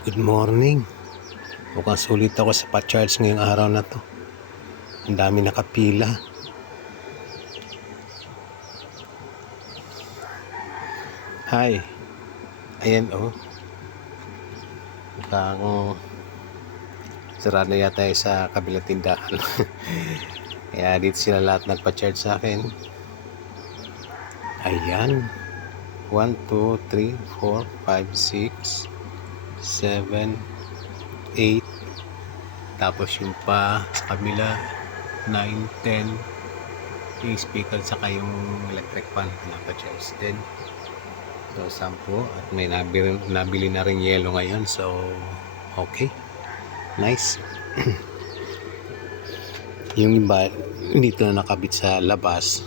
Good morning. Mukhang sulit ako sa pa-charge ngayong araw na to. Ang dami nakapila. Hi. Ayan oh. Mukhang sarado yata sa kabilang tindahan. Kaya dito sila lahat nagpa-charge sa akin. Ayan. 1, 2, 3, 4, 5, 6, 7, 8. Tapos yung pa sa kabila 9, 10. Yung speaker saka yung electric fan napa-charge din. So 10 at may nabili na rin yelo ngayon. So okay. Nice. Yung iba dito na nakabit sa labas.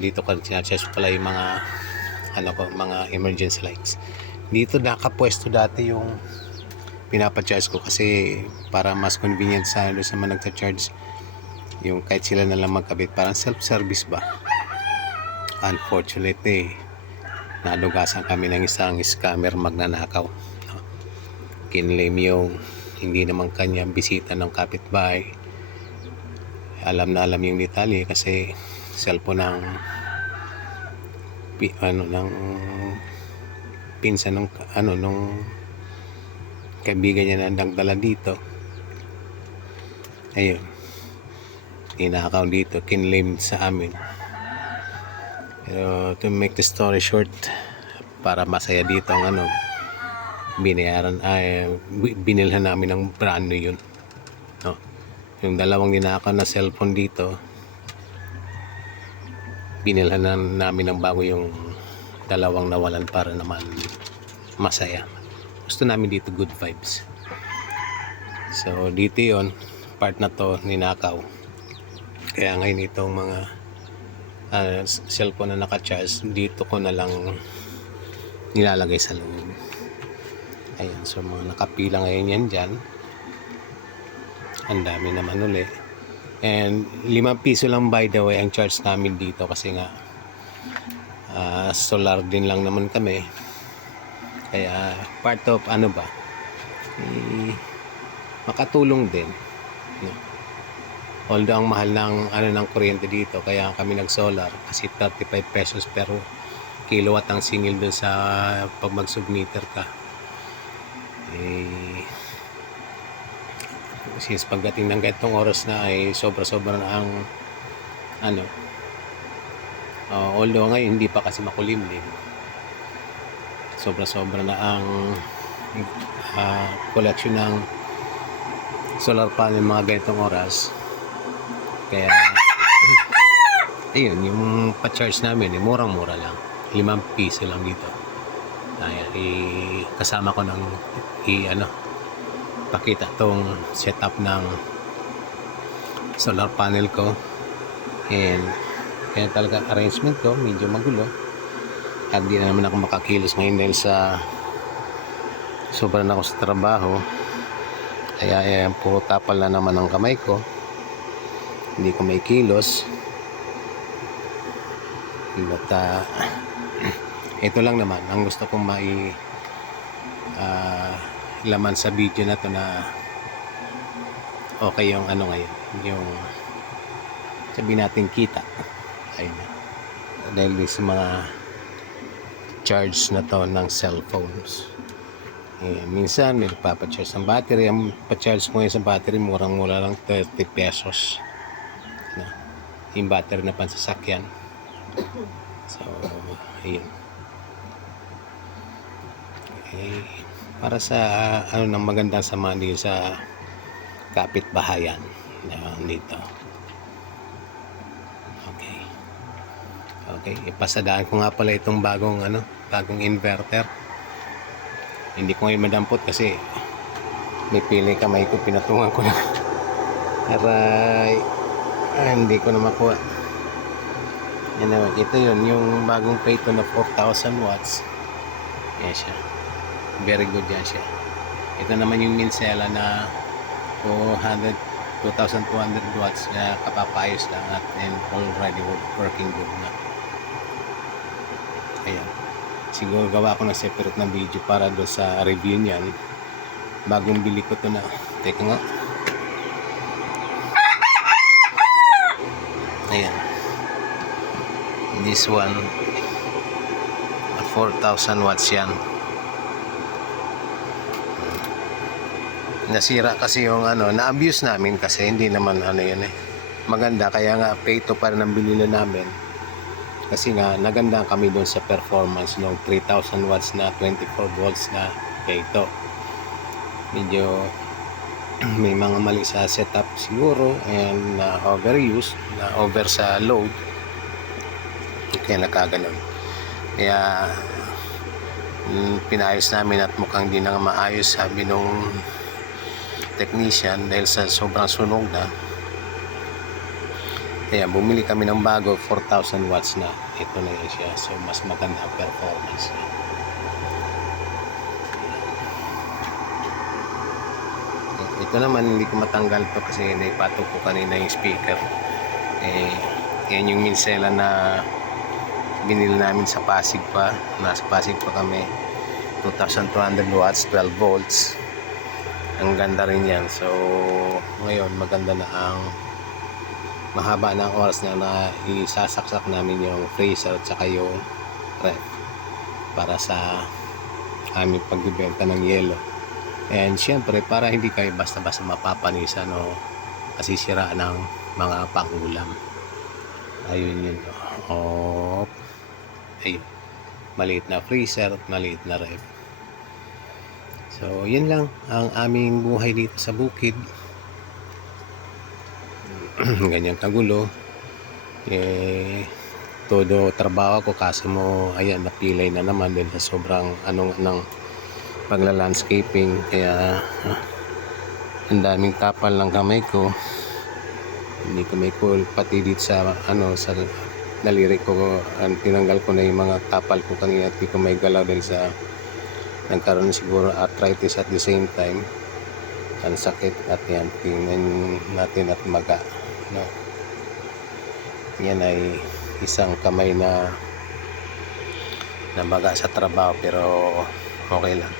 Dito ko sinacharge pala yung mga mga emergency lights. Dito nakapwesto dati yung pinapa-charge ko kasi para mas convenient sa mga nagcha-charge, yung kahit sila na lang magkabit, parang self-service ba. Unfortunately, nalugasan kami ng isang scammer magnanakaw. Kinlaim yung hindi naman kanya bisita ng kapitbahay. Alam na alam yung detalye kasi cellphone ng pinsan nung kaibigan niya na nagdala dito. Ayun, ninakaw dito, kinlaim sa amin. Pero to make the story short, para masaya dito ang binilhan namin ng brand new yun, no? Yung dalawang ninakaw na cellphone dito, binilhan na namin ng bago yung dalawang nawalan para naman masaya. Gusto namin dito good vibes. So dito yon, part na to ninakaw. Kaya ngayon itong mga cellphone na naka-charge dito ko na lang nilalagay sa loob. Ayan, so mga nakapila ngayon yan dyan. Ang dami naman ulit. And 5 piso lang by the way ang charge namin dito kasi nga solar din lang naman kami. Kaya part of makatulong din, no? Although ang mahal ng kuryente dito, kaya kami nag-solar kasi 35 pesos per kilowatt ang singil dun sa pag mag-submeter ka. Since pagdating ng ganitong oras na ay sobra-sobra na ang although ngayon hindi pa kasi makulimlim, sobra-sobra na ang collection ng solar panel mga ganitong oras. Kaya ayun, yung pa-charge namin murang-mura lang, 5 piso lang dito. Ayan, kasama ko ng pakita tong setup ng solar panel ko. And kaya talaga arrangement ko medyo magulo at di na naman ako makakilos ngayon dahil sa sobrang ako sa trabaho. Kaya puro tapal na naman ang kamay ko, hindi ko may kilos. But ito lang naman ang gusto kong laman sa video na to, na okay yung ngayon, yung sabihin natin kita. Ayun, dahil sa mga charge na to ng cellphones. Minsan may papacharge ng battery. Ang pa-charge mo sa battery murang-mura lang, 30 pesos, no? Yung battery na pansasakyan. So ayun, para sa ng magandang samahan dito sa kapitbahayan dito. Okay, ipasadaan ko nga pala itong bagong inverter. Hindi ko ngayon madampot kasi may pili kamay ko, pinatungan ko na. Aray, hindi ko na makuha. Ito yun, yung bagong Payton na 4,000 watts. Yan siya, very good yan siya. Ito naman yung Mincela na 2,200 watts na kapapayos lang and already working good na. Ayan, siguro gawa ko ng separate na video para doon sa review niyan. Bagong bili ko to na. Teka nga. Ayan. This one 4,000 watts yan. Nasira kasi yung na-abuse namin kasi hindi naman yan maganda, kaya nga pay to para nang bilhin na namin kasi nga naganda kami doon sa performance ng 3,000 watts na 24 volts na pay to. Medyo may mga mali sa setup siguro and na overuse, na over sa load, kaya nakaganon. Kaya pinayos namin at mukhang di na maayos, sabi nung technician, dahil sa sobrang sunog na. Kaya bumili kami ng bago 4,000 watts na. Ito na yun siya, so mas maganda ang performance. Ito naman hindi ko matanggal to kasi naipatok ko kanina yung speaker. Yan yung Mincela na binili namin sa Pasig pa. Nasa Pasig pa kami. 2,200 watts, 12 volts. Ang ganda rin yan. So ngayon maganda na ang mahaba na ang oras na isasaksak namin yung freezer at saka yung ref para sa aming pagbibenta ng yelo. And syempre para hindi kayo basta-basta mapapanisan o masisira ng mga pangulam. Ayun yun. Ayun. Maliit na freezer at maliit na ref. So yun lang ang aming buhay dito sa bukid. Ganyan kagulo. Todo trabaho ko kaso mo ayan napilay na naman din sa sobrang ng pagla-landscaping, kaya ang daming tapal ng kamay ko. Hindi kamay ko pati dito sa sa daliri ko, tinanggal ko na yung mga tapal ko kanina at di ko may galaw dahil sa nagkaroon siguro arthritis at the same time ang sakit. At yan, tingnan natin at maga, no? Yan ay isang kamay na maga sa trabaho pero okay lang.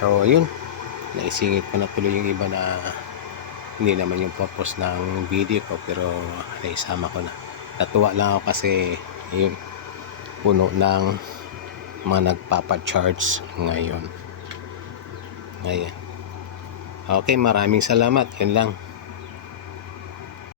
So yun, naisingit ko na tuloy yung iba na hindi naman yung purpose ng video ko pero naisama ko na. Natuwa lang ako kasi yun, puno ng mga nagpapacharge ngayon. Ayan. Okay, maraming salamat. Yun lang.